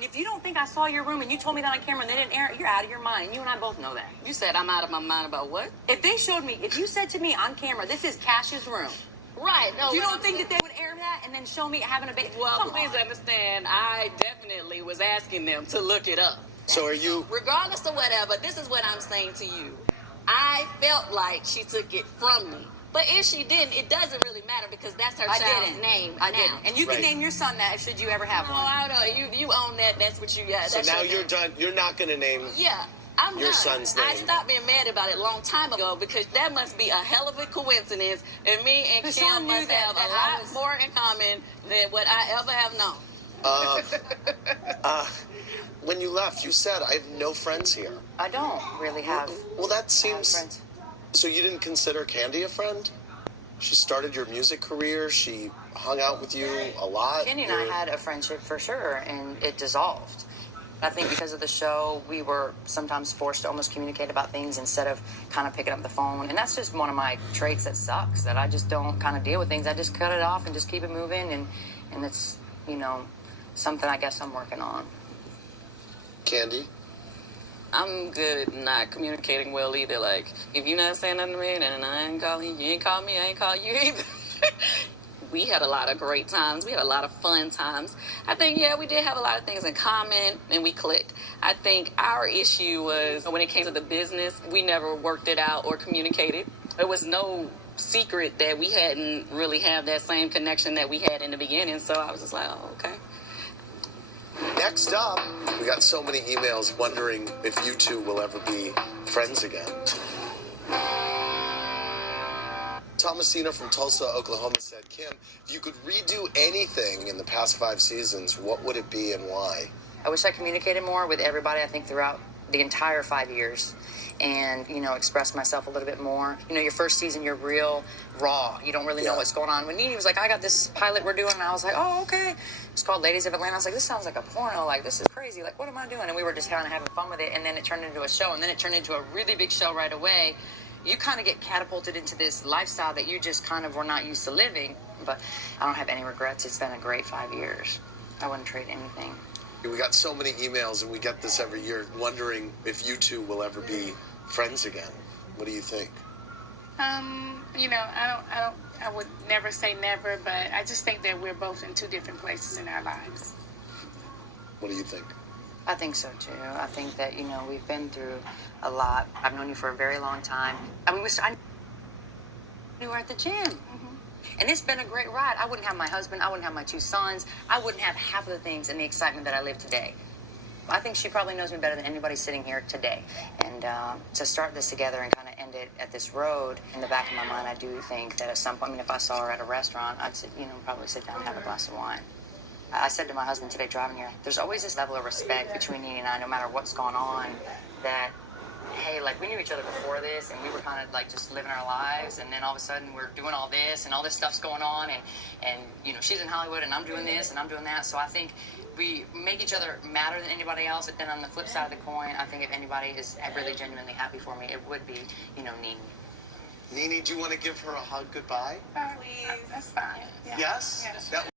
And if you don't think I saw your room and you told me that on camera and they didn't air it, you're out of your mind. And you and I both know that. You said I'm out of my mind about what? If you said to me on camera, this is Cash's room. Right. No, you don't think that they would air that and then show me having a baby? Well, please understand, I definitely was asking them to look it up. So are you... Regardless of whatever, this is what I'm saying to you. I felt like she took it from me. But if she didn't, it doesn't really matter because that's her child's name. I didn't. And you can name your son that should you ever have one. No, I don't know. You own that. That's what you got. So now you're done. You're not going to name your son's name. I stopped being mad about it a long time ago because that must be a hell of a coincidence. And me and Kim must have a lot more in common than what I ever have known. When you left, you said, I have no friends here. I don't really have. Well, that seems... friends. So you didn't consider Candy a friend? She started your music career. She hung out with you a lot. Candy and I had a friendship for sure, and it dissolved. I think because of the show, we were sometimes forced to almost communicate about things instead of kind of picking up the phone. And that's just one of my traits that sucks, that I just don't kind of deal with things. I just cut it off and just keep it moving, and it's, something I guess I'm working on. Candy? I'm good at not communicating well either. Like, if you're not saying nothing to me, then I ain't calling you. You ain't call me, I ain't call you either. We had a lot of great times. We had a lot of fun times. I think, we did have a lot of things in common, and we clicked. I think our issue was when it came to the business, we never worked it out or communicated. There was no secret that we hadn't really had that same connection that we had in the beginning. So I was just like, oh, okay. Next up, we got so many emails wondering if you two will ever be friends again. Thomasina from Tulsa, Oklahoma said, Kim, if you could redo anything in the past 5 seasons, what would it be and why? I wish I communicated more with everybody, I think, throughout the entire 5 years. And, express myself a little bit more. Your first season, you're real raw. You don't really know what's going on. When Nene was like, I got this pilot we're doing, and I was like, oh, okay. It's called Ladies of Atlanta. I was like, this sounds like a porno. Like, this is crazy. Like, what am I doing? And we were just kind of having fun with it. And then it turned into a show. And then it turned into a really big show right away. You kind of get catapulted into this lifestyle that you just kind of were not used to living. But I don't have any regrets. It's been a great 5 years. I wouldn't trade anything. We got so many emails, and we get this every year, wondering if you two will ever be friends again. What do you think? I would never say never, but I just think that we're both in 2 different places in our lives. What do you think? I think so, too. I think that, we've been through a lot. I've known you for a very long time. I mean, we were at the gym. Mm-hmm. And it's been a great ride. I wouldn't have my husband. I wouldn't have my 2 sons. I wouldn't have half of the things and the excitement that I live today. I think she probably knows me better than anybody sitting here today. And to start this together and kind of end it at this road, in the back of my mind, I do think that at some point, if I saw her at a restaurant, I'd sit, probably sit down and have a glass of wine. I said to my husband today driving here, there's always this level of respect between Nene and I, no matter what's going on, that, hey, like, we knew each other before this, and we were kind of, like, just living our lives, and then all of a sudden we're doing all this, and all this stuff's going on, and she's in Hollywood, and I'm doing this, and I'm doing that, so I think we make each other madder than anybody else, but then on the flip side of the coin, I think if anybody is really genuinely happy for me, it would be, Nene. Nene, do you want to give her a hug goodbye? Please. That's fine. Yeah. Yes? Yes. That